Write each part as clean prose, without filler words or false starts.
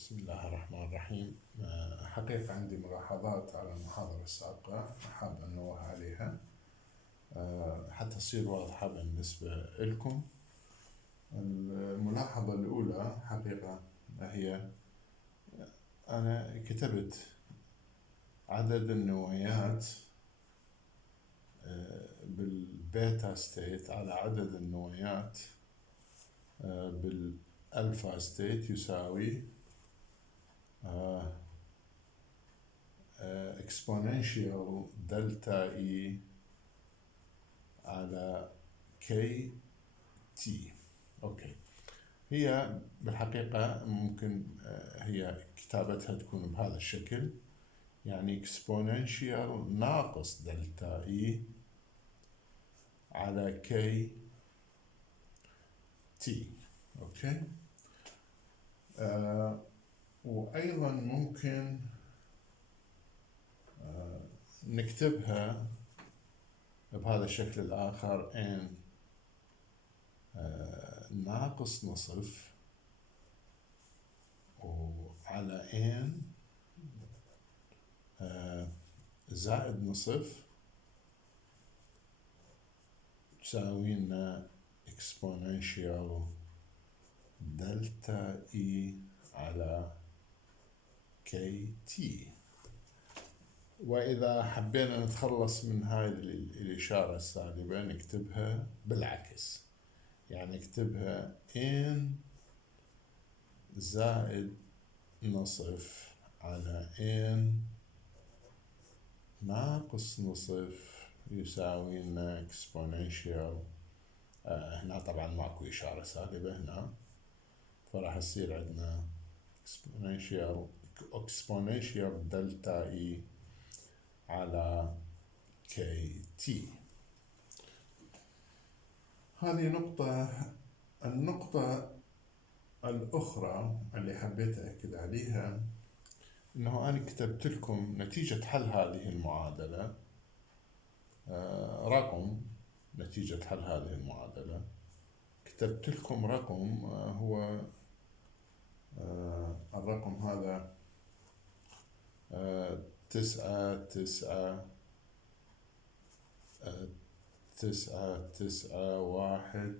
بسم الله الرحمن الرحيم. حقيقة عندي ملاحظات على المحاضرة السابقة حاب أنوه عليها حتى تصير واضحة بالنسبة لكم. الملاحظة الأولى حقيقة هي أنا كتبت عدد النويات بالبيتا ستيت على عدد النويات بالألفا ستيت يساوي exponential دلتا E على كي تي. أوكي، هي بالحقيقة ممكن هي كتابتها تكون بهذا الشكل، يعني exponential ناقص دلتا E على كي تي. أوكي، وأيضا ممكن نكتبها بهذا الشكل الآخر n ناقص نصف وعلى n زائد نصف تساوي لنا exponential دلتا E على كي تي. وإذا حبينا نتخلص من هاي الإشارة السالبة نكتبها بالعكس، يعني نكتبها n زائد نصف على n ناقص نصف يساوي لنا exponential هنا طبعا ماكو إشارة سالبة هنا، فراح يصير عندنا exponential دلتا E على كي تي. هذه نقطة. النقطة الأخرى اللي حبيت أكد عليها إنه أنا كتبت لكم نتيجة حل هذه المعادلة، رقم نتيجة حل هذه المعادلة كتبت لكم رقم هو الرقم هذا 991.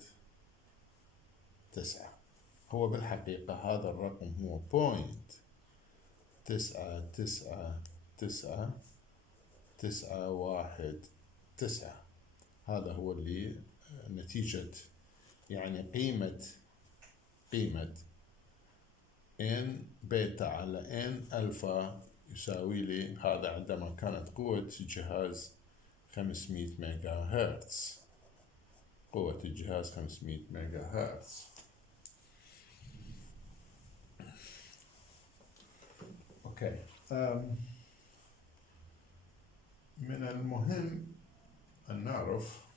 هو بالحقيقة هذا الرقم هو 0.99919. هذا هو اللي نتيجة، يعني قيمة n بيتا على n ألفا يساوي لي هذا عندما كانت قوة الجهاز 500 ميجا هرتز. قوة الجهاز 500 ميجا هرتز. أوكي، من المهم أن نعرف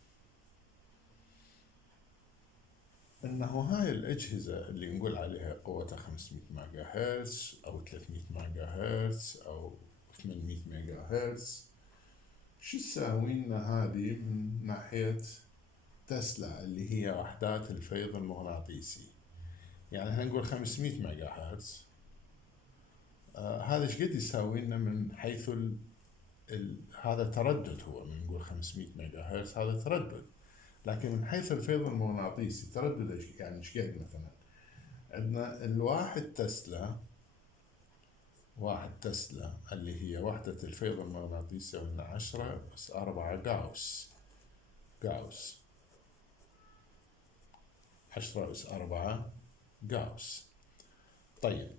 أنه هاي الأجهزة اللي نقول عليها قوتها 500 ميجا هرتز أو 300 ميجا هرتز أو 800 ميجا هرتز، شو تساوي لنا هذه من ناحية تسلا اللي هي وحدات الفيض المغناطيسي؟ يعني هنقول 500 ميجا هرتز، هذا ايش قد يساوي لنا من حيث هذا تردد. هو من نقول 500 ميجا هرتز هذا تردد، لكن من حيث الفيض المغناطيسي تردد يعني ايش قد؟ مثلا عندنا الواحد تسلا اللي هي وحدة الفيض المغناطيسي عندنا 10⁴ جاوس. 10⁴ جاوس. طيب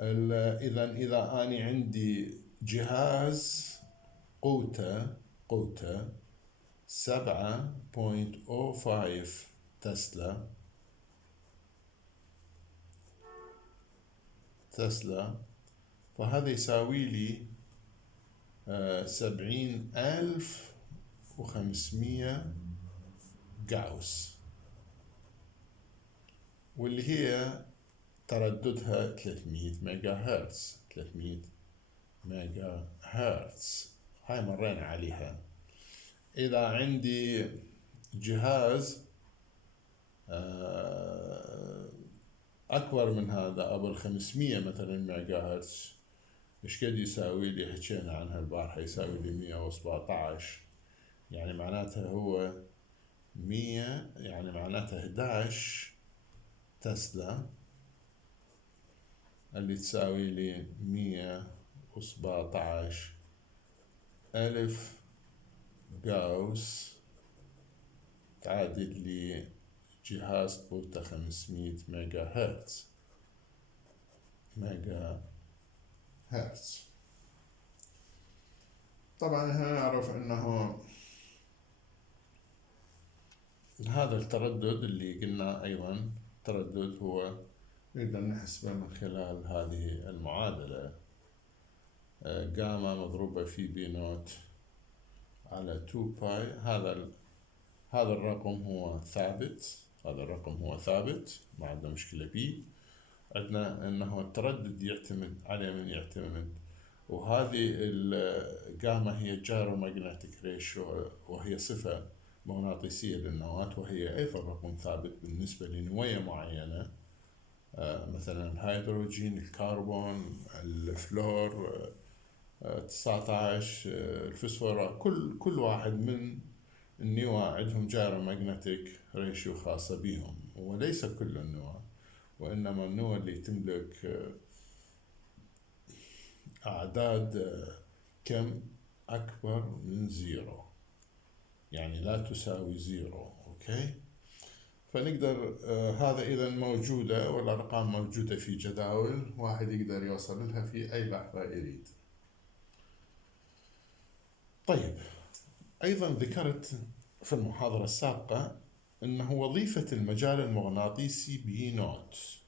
إذا أنا عندي جهاز قوته 7.05 تسلا، فهذا يساوي لي 70,500 جاوس، واللي هي ترددها 300 ميجا هرتز. 300 ميجا هرتز هاي مرينا عليها. إذا عندي جهاز أكبر من هذا أبو 500 مثلا ميجا هرتز، إيش قد يساوي لي؟ حكينا عنها البارحة، يساوي لي 117. يعني معناته هو 100، يعني معناته 11 تسلا اللي تساوي لي 117 ألف جاوس، تعادل لي جهاز قوته 500 ميجا هرتز. طبعا هنا نعرف انه هذا التردد اللي قلنا ايضا تردد هو نقدر نحسبه من خلال هذه المعادلة، جاما مضروبة في بي نوت على 2 باي. هذا الرقم هو ثابت، ما عندنا مشكلة فيه. عندنا انه التردد يعتمد على من يعتمد، وهذه الجاما هي جايرومagnetic ريشيو، وهي صفة مغناطيسية للنواة، وهي أيضا رقم ثابت بالنسبة لنوية معينة، مثلا الهيدروجين، الكربون، الفلور، 19، الفسفور. كل واحد من النواة عندهم جايرومagnetic ريشيو خاصة بهم، وليس كل النواة، وإنما النواة اللي تملك أعداد كم أكبر من 0، يعني لا تساوي 0. أوكي، فنقدر هذا إذا موجودة، والأرقام موجودة في جداول، واحد يقدر يوصل لها في أي لحظة يريد. طيب، أيضا ذكرت في المحاضرة السابقة أنه وظيفة المجال المغناطيسي بي نوت،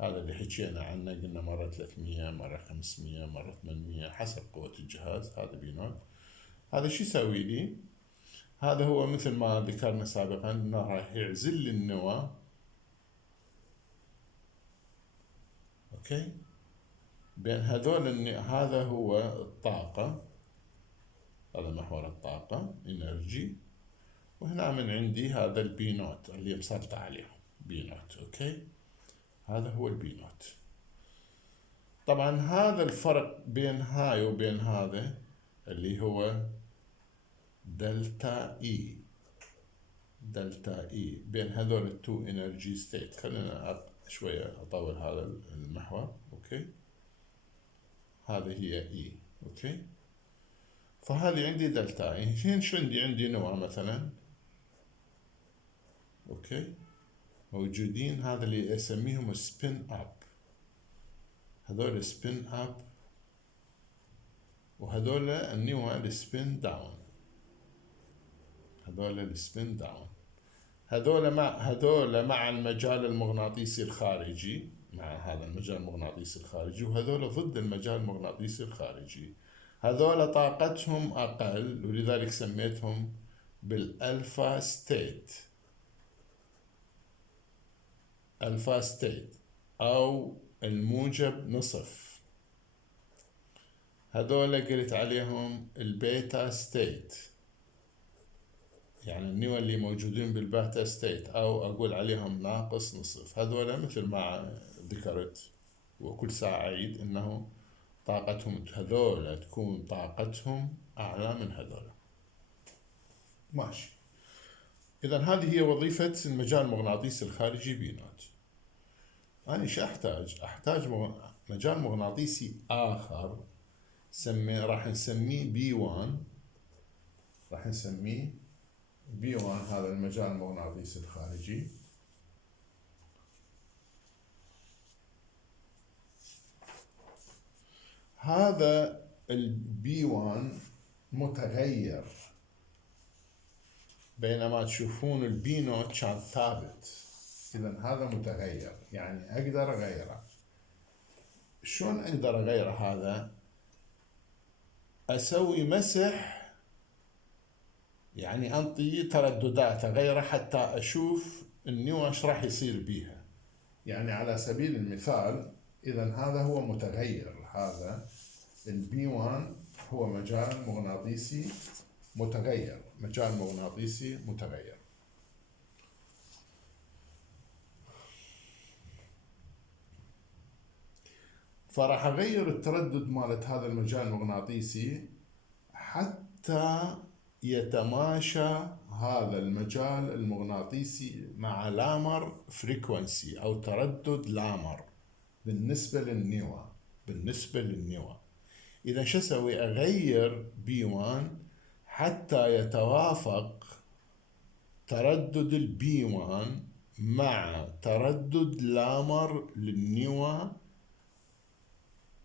هذا اللي حكينا عنه، قلنا مرة 300 مرة 500 مرة 800 حسب قوة الجهاز، هذا بي نوت. هذا شو يسوي لي؟ هذا هو مثل ما ذكرنا سابقا انه راح يعزل لي النواة، اوكي، بين هذول هذا هو الطاقة، هذا محور الطاقة انرجي، وهنا من عندي هذا البي نوت اللي مسطع عليهم بي نوت. اوكي، هذا هو البي نوت. طبعا هذا الفرق بين هاي وبين هذا اللي هو دلتا اي، بين هذول التو انرجي ستيت. خلينا شوية اطول هذا المحور. اوكي، هذه هي اي. اوكي، فهذه عندي دلتا اي. شو عندي نواة مثلا، اوكي، موجودين، هذا اللي اسميهم سبين اب، هذول سبين اب، وهذول النواة السبين داون، هذول مع المجال المغناطيسي الخارجي، مع هذا المجال المغناطيسي الخارجي، وهذول ضد المجال المغناطيسي الخارجي. هذول طاقتهم أقل، ولذلك سميتهم بالألفا ستيت، أو الموجب نصف. هذول قلت عليهم البيتا ستيت، يعني النواة اللي موجودين بالبيتا ستيت، أو أقول عليهم ناقص نصف. هذول مثل ما ذكرت وكل ساعة أعيد إنه طاقتهم هذول تكون طاقتهم أعلى من هذول. ماشي، إذا هذه هي وظيفة المجال المغناطيسي الخارجي بي نوت. أنا شو أحتاج مجال مغناطيسي آخر، راح نسميه بي 1. هذا المجال المغناطيسي الخارجي. هذا البي 1 متغير، بينما تشوفون البي نوت كان ثابت. إذا هذا متغير، يعني أقدر أغيره. شلون أقدر أغير هذا؟ أسوي مسح، يعني أنطي ترددات أغيره حتى أشوف النواة إيش راح يصير بيها. يعني على سبيل المثال، إذا هذا هو متغير، هذا البي 1 هو مجال مغناطيسي متغير، فراح أغير التردد مالت هذا المجال المغناطيسي حتى يتماشى هذا المجال المغناطيسي مع لامر فريكونسي أو تردد لامر بالنسبة للنوى. إذا شو أسوي؟ أغير B1 حتى يتوافق تردد B1 مع تردد لامر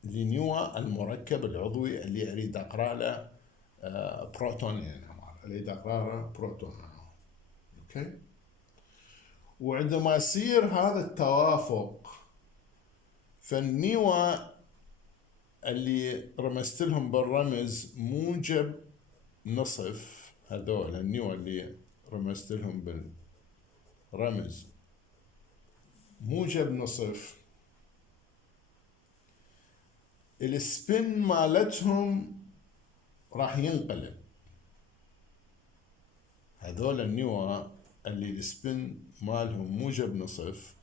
لنوى المركب العضوي اللي أريد أقرأ له بروتونين، أريد أقرأ له بروتون. أوكي. وعندما يصير هذا التوافق، فالنوى اللي رمزت لهم بالرمز موجب نصف، هذول النوى اللي رمزت لهم بالرمز موجب نصف، السبين مالتهم راح ينقلب. هذول النوى اللي السبين مالهم موجب نصف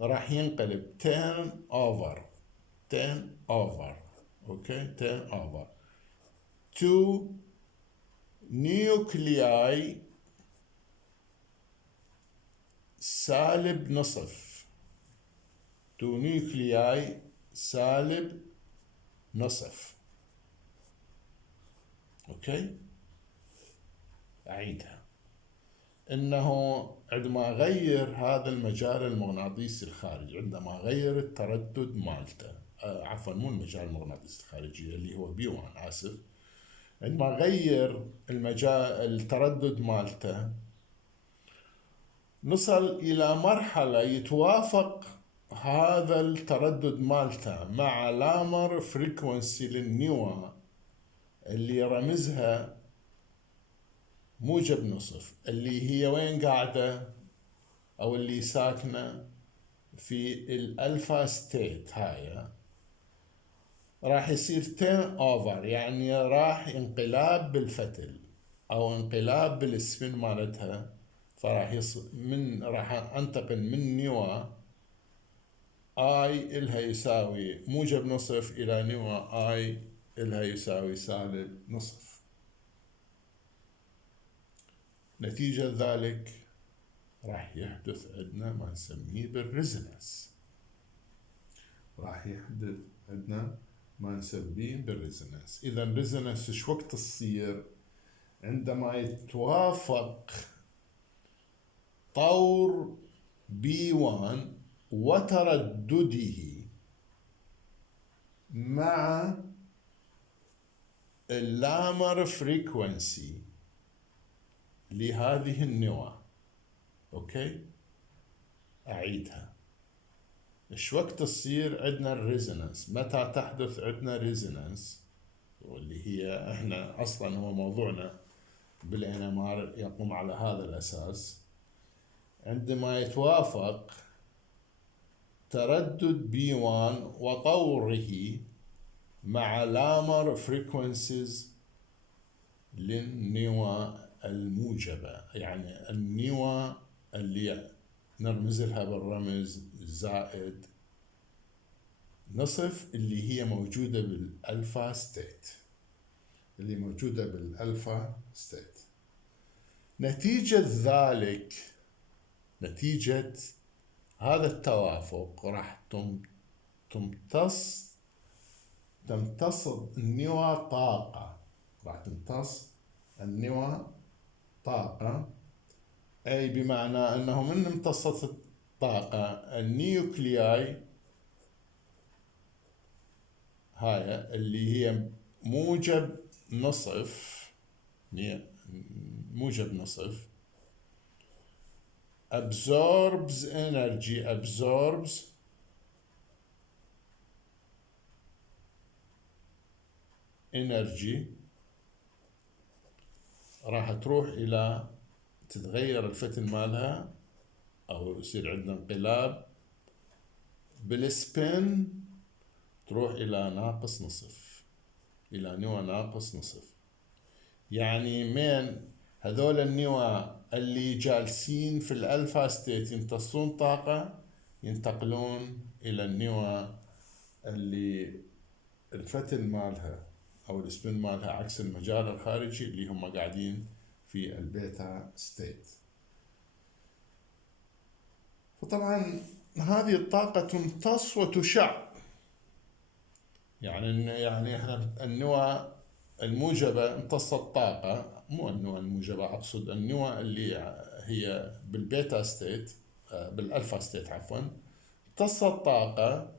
راح ينقلب turn over اوكي turn over to nuclei سالب نصف سالب نصف. اوكي. اعيدها، انه عندما اغير هذا المجال المغناطيسي الخارجي، عندما اغير التردد مالته، عفوا مو المجال المغناطيسي الخارجي اللي هو B1، اسف، عندما اغير التردد مالته، نصل الى مرحلة يتوافق هذا التردد مالته مع لامر فريكونسي للنوى اللي رمزها موجب نصف، اللي هي وين قاعدة او اللي ساكنة في الالفا ستيت. هاي راح يصير تيرن اوفر، يعني راح انقلاب بالفتل او انقلاب بالسفن مالتها. فراح راح انتقل من نوى اي الها يساوي موجب نصف الى نوى اي الها يساوي سالب نصف. نتيجة ذلك راح يحدث عندنا ما نسميه بالريزونانس. إذا الريزونانس شو وقت تصير؟ عندما يتوافق طور B1 وتردده مع اللامر فريكونسي لهذه النوى. اوكي. اعيدها، ايش وقت تصير عندنا الريزونانس؟ متى تحدث عندنا ريزونانس؟ واللي هي احنا اصلا هو موضوعنا بالانمار يقوم على هذا الاساس. عندما يتوافق تردد B1 وطوره مع لامر فريكونسيز للنوى الموجبة، يعني النوى اللي نرمز لها بالرمز زائد نصف، اللي هي موجودة بالألفا ستيت، نتيجة ذلك، نتيجة هذا التوافق راح تمتص النوى طاقة، أي بمعنى أنه من امتصت الطاقة النيوكلياي هاي اللي هي موجب نصف absorbs energy راح تروح إلى تتغير الفتن مالها أو يصير عندنا انقلاب بالسبين، تروح إلى ناقص نصف، إلى نوى ناقص نصف. يعني من هذول النوى اللي جالسين في الألفا ستيت يمتصون طاقة، ينتقلون إلى النوى اللي الفتل مالها أو السبين مالها عكس المجال الخارجي اللي هم قاعدين في البيتا ستيت. فطبعا هذه الطاقة تمتص وتشع، يعني احنا النوى الموجبة امتصت طاقة، مو النوى الموجبة، أقصد النوى اللي هي بالبيتا ستيت، بالألفا ستيت عفوا، امتصت طاقة،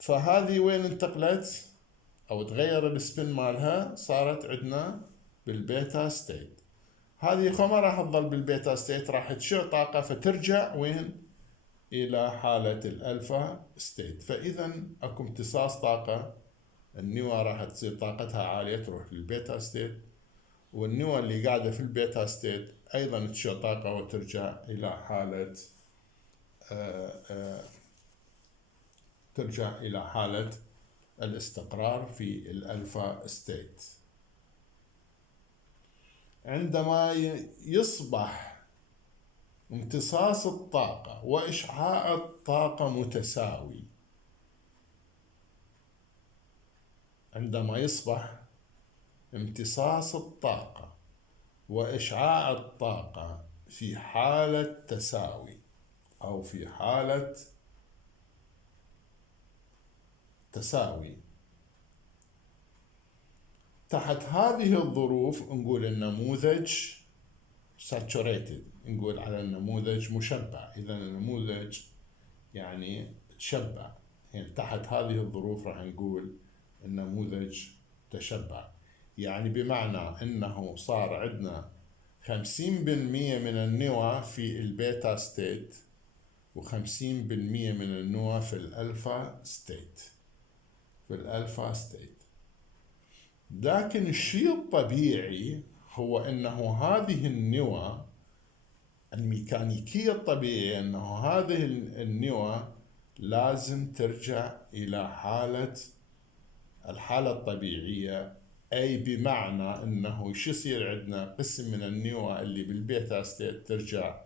فهذه وين انتقلت أو تغير السبين مالها، صارت عندنا بالبيتا ستيت. هذه ما راح تظل بالبيتا ستيت، راح تشع طاقة فترجع وين؟ إلى حالة الألفا ستيت. فإذا أكو امتصاص طاقة، النوى راح تصير طاقتها عالية تروح للبيتا ستيت، والنوى اللي قاعدة في البيتا ستيت أيضا تشع طاقة وترجع إلى حالة ترجع إلى حالة الاستقرار في الألفا ستيت. عندما يصبح امتصاص الطاقة وإشعاع الطاقة متساوي، عندما يصبح امتصاص الطاقة وإشعاع الطاقة في حالة تساوي أو في حالة تساوي، تحت هذه الظروف نقول النموذج saturated، نقول على النموذج مشبع. إذا النموذج يعني تشبع، يعني تحت هذه الظروف راح نقول النموذج تشبع، يعني بمعنى أنه صار عندنا 50% من النوى في البيتا ستيت و50% من النوى في الألفا ستيت، في الألفا ستيت. لكن الشيء الطبيعي هو أنه هذه النوى الميكانيكية الطبيعية، أنه هذه النوى لازم ترجع إلى الحالة الطبيعية، أي بمعنى أنه شو يصير عندنا؟ قسم من النوى اللي بالبيتا ستيت ترجع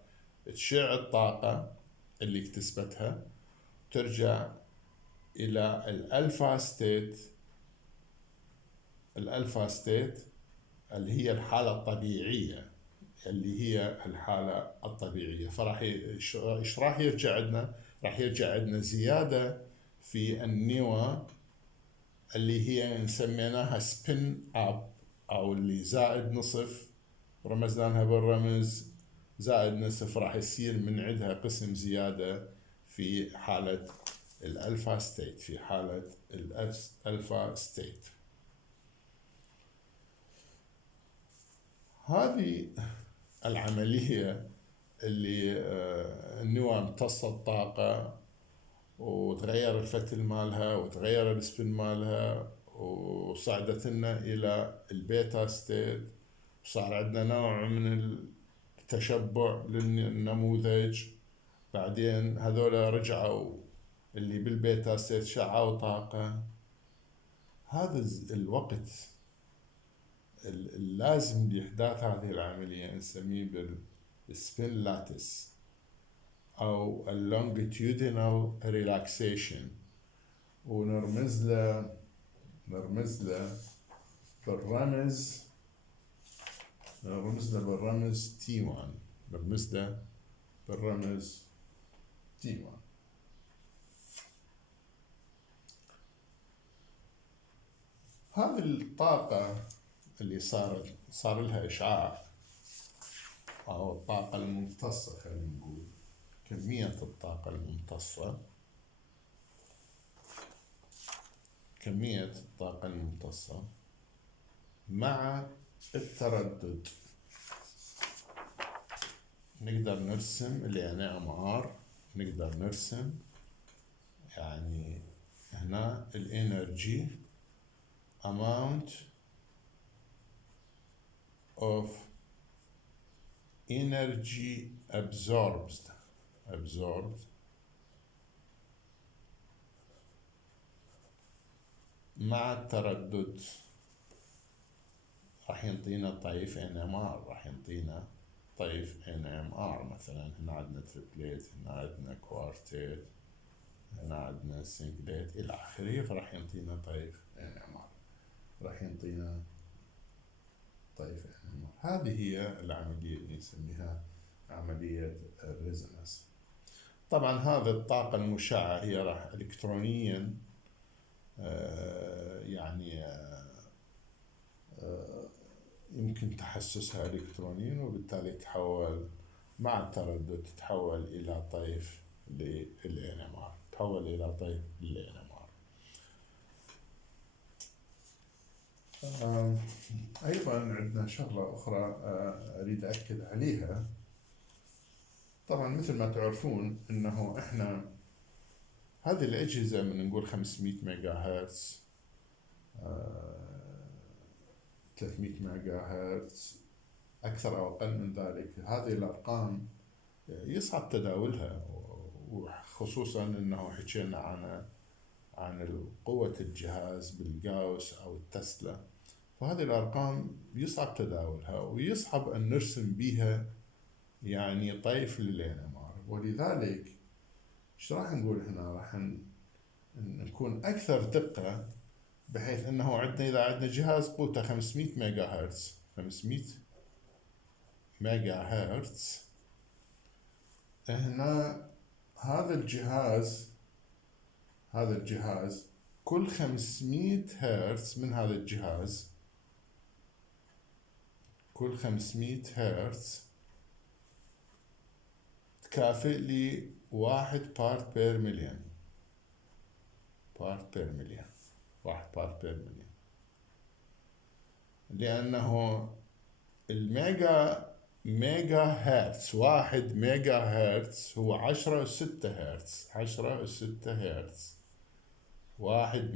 تشع الطاقة اللي اكتسبتها، ترجع إلى الألفا ستيت، الألفا ستيت اللي هي الحالة الطبيعية، اللي هي الحالة الطبيعية. فراح ايش راح يرجع عندنا؟ راح يرجع عندنا زيادة في النوى اللي هي سميناها سبين اب، او اللي زائد نصف، رمزنا لها بالرمز زائد نصف. راح يصير من عندها قسم زيادة في حالة الألفا ستيت، في حالة الألفا ستيت. هذه العملية اللي النوى امتصت طاقة وتغير الفتل مالها وتغير السبين مالها وصعدت لنا إلى البيتا ستيت، وصار عندنا نوع من التشبع للنموذج. بعدين هذول رجعوا اللي بالبيتا ستيت شعوا طاقة. هذا الوقت اللازم لإحداث هذه العملية نسميه بالسبين لاتس أو اللونجيتيودينال ريلاكسيشن، ونرمز له بالرمز T1، نرمز له بالرمز T1. هذه الطاقة اللي صار لها إشعاع، أو الطاقة الممتصة، خلينا نقول كمية الطاقة الممتصة، مع التردد. نقدر نرسم الNMR، نقدر نرسم يعني هنا الانرجي amount of energy absorbed مع التردد، راح ينطينا طيف NMR، راح ينطينا طيف NMR. مثلا هنا عندنا تريبليت، هنا عندنا كوارتيت، هنا عندنا سنجليت إلى آخره، فراح ينطينا طيف NMR، راح ينطينا طيف NMR. هذه هي العملية اللي نسميها عملية الريزونانس. طبعا هذه الطاقة المشعة هي راح إلكترونيا يعني يمكن تحسسها إلكترونيا، وبالتالي تتحول مع التردد تتحول إلى طيف للNMR، تتحول إلى طيف للNMR. أيضا عندنا شغلة أخرى أريد أكد عليها. طبعا مثل ما تعرفون أنه إحنا هذه الأجهزة من نقول 500 ميجا هرتز، 300 ميجا هرتز، أكثر أو أقل من ذلك، هذه الأرقام يصعب تداولها، وخصوصا أنه حكينا عن قوة الجهاز بالجاوس أو التسلا، فهذه الأرقام يصعب تداولها ويصعب أن نرسم بها يعني طيف للNMR. ولذلك ايش راح نقول هنا؟ راح نكون أكثر دقة، بحيث أنه عندنا إذا عندنا جهاز قوته 500 ميجا هرتز، 500 ميجا هرتز، هنا هذا الجهاز كل 500 هرتز من هذا الجهاز، كل 500 هرتز تكافئ لي 1 بارت بير مليون، 1 بارت بير مليون، لأنه ميجا هرتز، 1 ميجا هرتز هو 10⁶ هرتز، 10⁶ هرتز، 1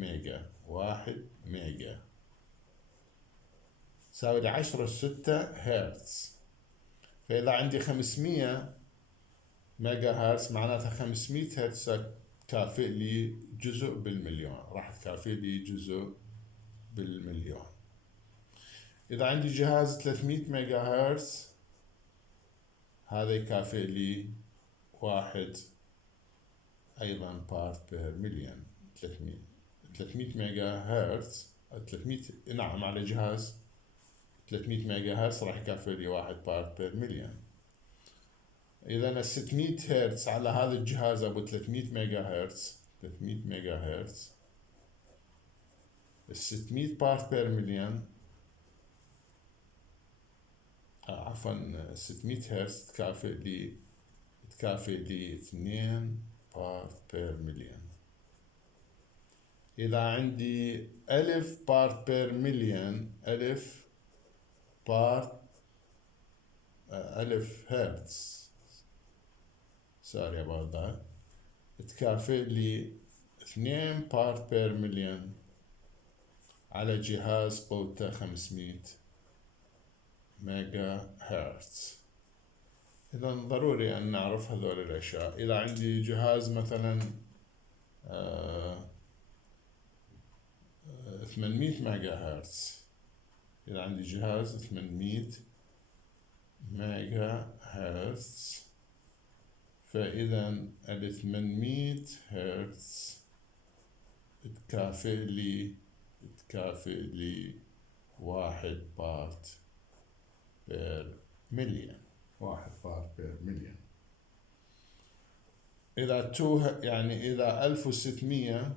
ميجا تساوي لي 10⁶ هرتز. فإذا عندي 500 ميجا هرتز معناتها 500 هرتز تكافئ لي جزء بالمليون، راح تكافئ لي جزء بالمليون. إذا عندي جهاز 300 ميجا هرتز، هذا يكافئ لي 1 أيضا بارت بير مليون. 300 ميجا هرتز، 300 نعم، على جهاز 300 ميجا هرتز راح يكافئ لي 1 بارت بير مليون. إذا 600 هرتز على هذا الجهاز أبو 300 ميجا هرتز، 300 ميجا هرتز، 600 بارت بير مليون، عفوا 600 هرتز تكافئ لي 2 بارت بير مليون. إذا عندي 1000 بارت بير مليون، 1000 هرتز، sorry about that، تكافئ لي 2 بارت بير مليون على جهاز قوته 500 ميجا هرتز. إذا ضروري أن نعرف هذول الأشياء. إذا عندي جهاز مثلا 800 ميجا هرتز، إذا عندي جهاز 800 ميجا هرتز، فإذا 800 هرتز تكافئ لي 1 بارت بير مليون، 1 بارت بير مليون. إذا يعني إذا 1600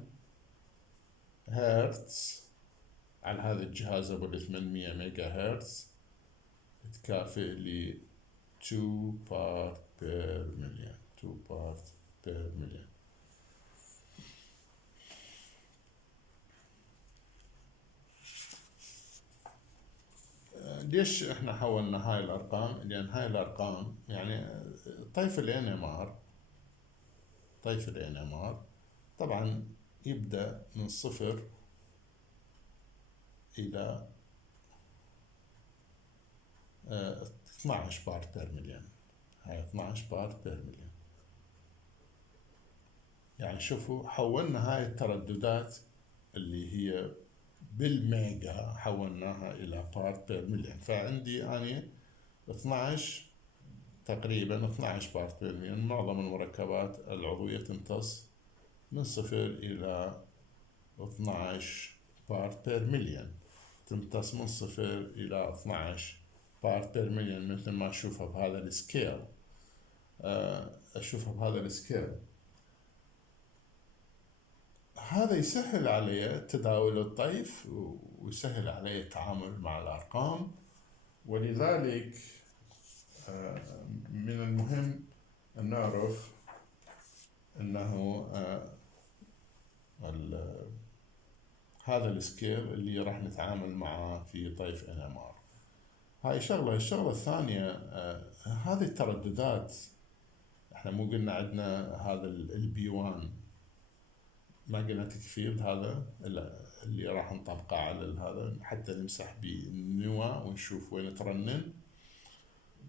هرتز على هذا الجهاز أبو 800 ميجا هرتز تكافئ لي 2 بارت بير مليون، 2 بارت بير مليون. ليش احنا حولنا هاي الأرقام؟ لأن هاي الأرقام يعني طيف الNMR طبعا يبدأ من 0 إلى 12 بارت بير مليون. هاي 12 بارت بير مليون. يعني شوفوا حولنا هاي الترددات اللي هي بالميجا حولناها إلى بارت بير مليون. فعندي يعني 12 تقريبا 12 بارت بير مليون. معظم المركبات العضوية تمتص من 0 إلى 12 بارت بير مليون، تمتص من 0 إلى 12 بارت بير مليون مثل ما أشوفها بهذا السكيل. أشوفها بهذا السكيل. هذا يسهل علي تداول الطيف ويسهل علي التعامل مع الأرقام، ولذلك من المهم أن نعرف أنه هذا السكيل اللي راح نتعامل معه في طيف NMR. هاي شغلة. الشغلة الثانية هذه الترددات، احنا مو قلنا عندنا هذا الBI ماجنتيك فيلد، هذا اللي راح نطبقه على هذا حتى نمسح بالنواة ونشوف وين ترنن.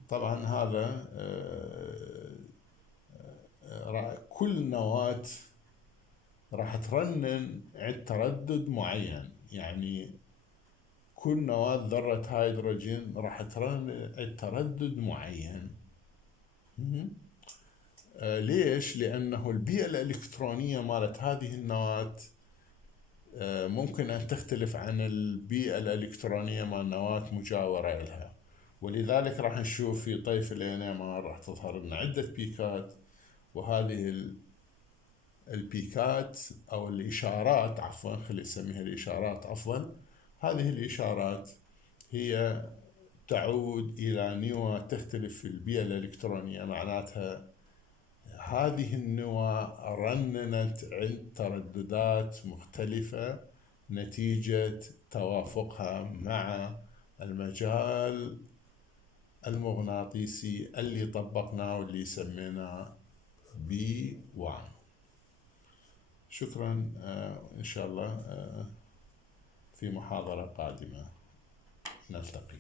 طبعا هذا كل نواة راح ترنن عند تردد معين، يعني كل نواة ذرة هيدروجين راح ترنن عند تردد معين. ليش؟ لأنه البيئة الإلكترونية مالت هذه النواة ممكن أن تختلف عن البيئة الإلكترونية مال نواة مجاورة لها، ولذلك راح نشوف في طيف NMR راح تظهر لنا عدة بيكات، وهذه البيكات أو الإشارات، عفوا خلي نسميها الإشارات أفضل، هذه الإشارات هي تعود إلى نواة تختلف في البيئة الإلكترونية، معناتها هذه النواة رننت عند ترددات مختلفة نتيجة توافقها مع المجال المغناطيسي اللي طبقناه واللي سميناه B1. شكرا. إن شاء الله في محاضرة قادمة نلتقي.